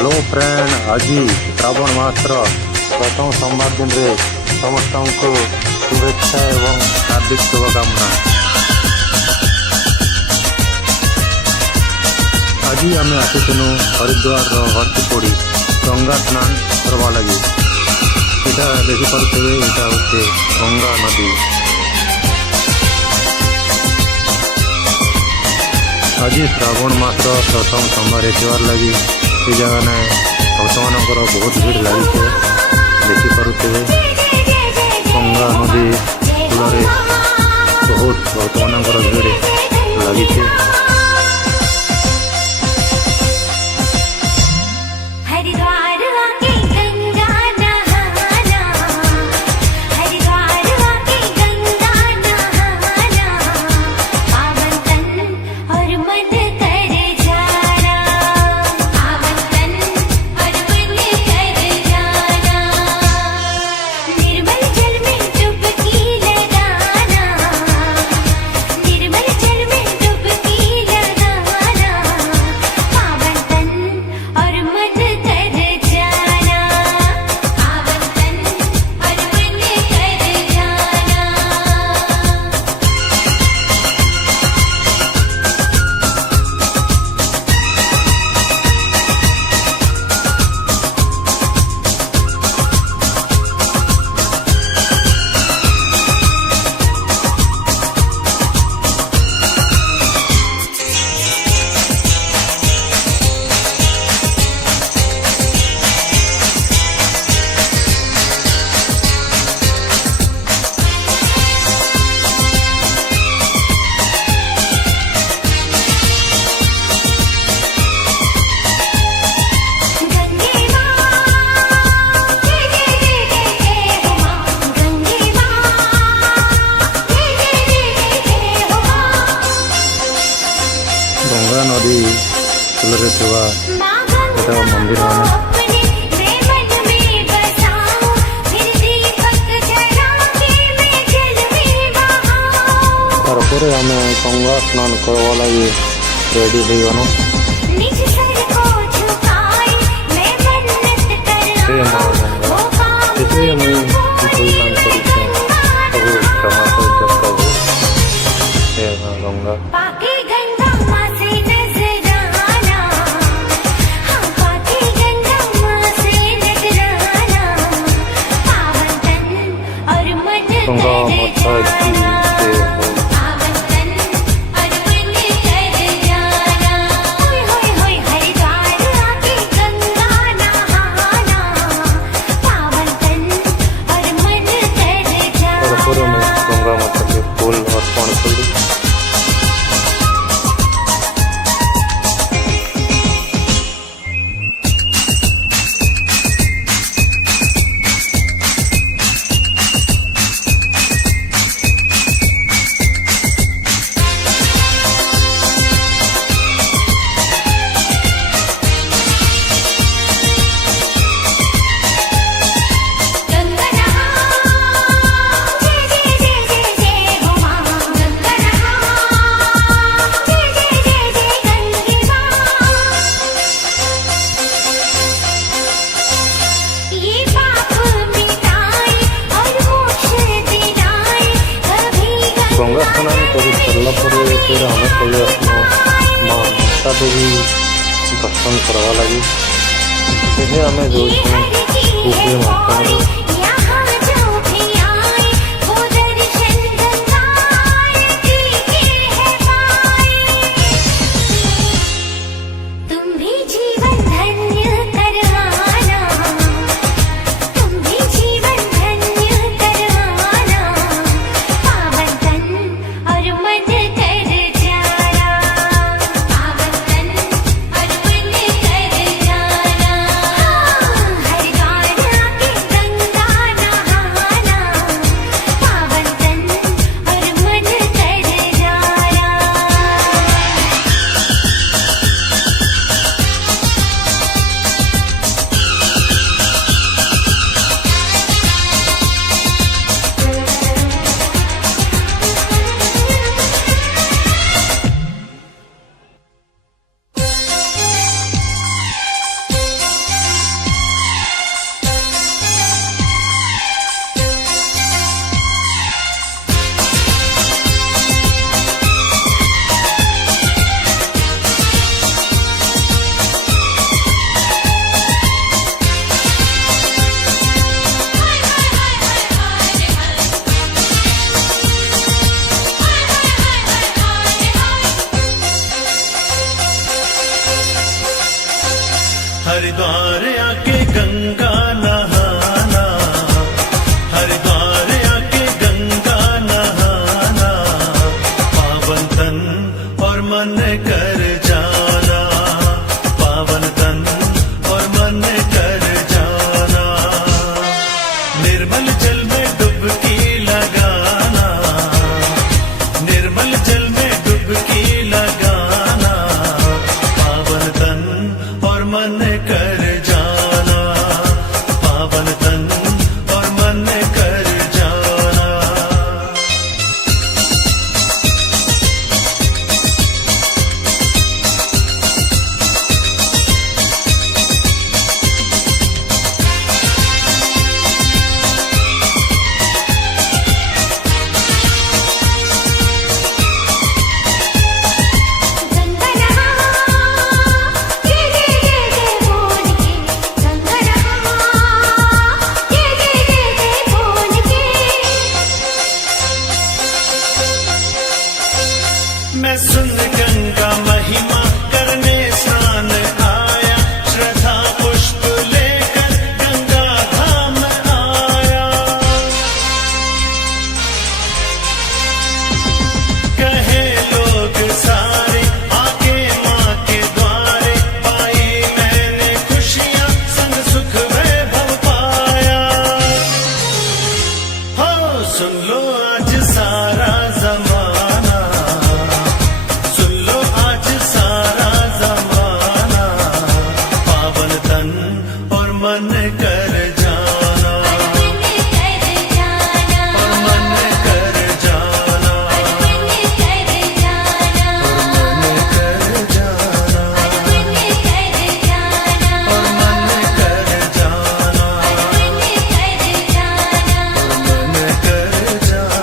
Hello friend, आज श्रावण मासर प्रथम सोमवार दिन रे समस्त को शुभेच्छा एवं हार्दिक शुभकामना। आज आम आसीनु हरिद्वार हरती पड़ी गंगा स्नान करवा लगे। यहाँ देखिपे यहाँ हूँ गंगा नदी। आज श्रावण मास प्रथम सोमवार होवार लगी ये जगह ने भक्त मान बहुत भीड़ लगी। देखिपे गंगा नदी कूल बहुत भक्त मान भीड़ लगी। गंगा नदी कूल मंदिर तारपर आम गंगा स्नान करवा लगे रेडी हो गलु। गंगा गंगा माता के फूल अर्पण करी। गंगा स्नान कर सारा फिर आम पलि माँ माता देवी दर्शन करवा लगे। आम जो हरिद्वार आके गंगा नहाना, हरिद्वार आके गंगा नहाना, पावन तन और मन कर जाना, पावन तन और मन कर जाना। निर्मल जल में डुबकी लगाना, निर्मल जल में डुबकी लगाना, पावन तन और मन कर जाना, पावन तन और मन कर जाना। गंगा नहा जय जय जय जय बोल के, गंगा नहा जय जय जय जय बोल के। मैं सुन गंगा महिमा करने स्नान आया, श्रद्धा पुष्प लेकर गंगा धाम आया। कहे लोग सारे आके माँ के द्वारे, पाई मैंने खुशियाँ संग सुख वैभव पाया। हो सुन लो आज सारा जमाना, सुन लो आज सारा जमाना, पावन तन और मन कर जाना, मन कर जाना, और मन कर जाना, मन कर जाना, मन कर जाना, मन कर जाना, और मन कर जाना, मन कर जाना। मन कर जाना।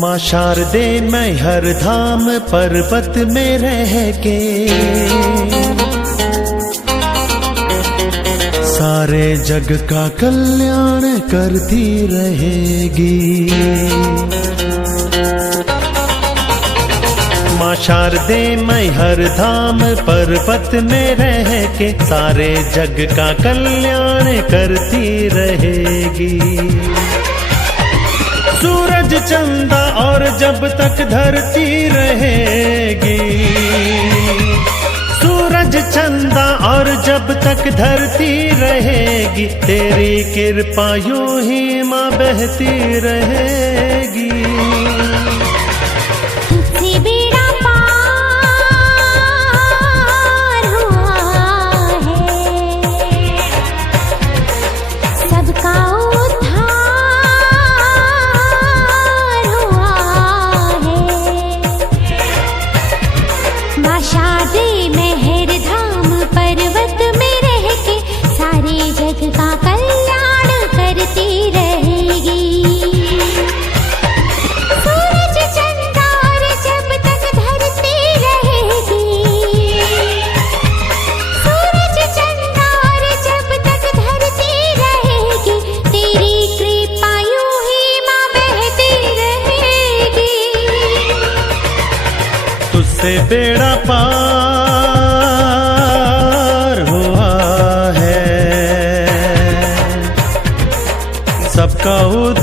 माँ शारदे मैं हर धाम पर्वत में रह के, सारे जग का कल्याण करती रहेगी। माँ शारदे मैं हर धाम पर्वत में रह के, सारे जग का कल्याण करती रहेगी। सूरज चंदा और जब तक धरती रहेगी, सूरज चंदा और जब तक धरती रहेगी, तेरी कृपा यूं ही माँ बहती रहेगी। तुझसे बेड़ा पार हुआ है, सबका उद्धार हुआ है। माँ शारदे मेहर धाम पर्वत में रह के, सारे जग का कल्याण करती रहेगी। सूरज चंदा और जब तक धरती रहेगी, सूरज चंदा और जब तक धरती रहेगी, तेरी कृपा यूं ही माँ बहती रहेगी। तुझसे बेड़ा पार हुआ है, सबका उद्धार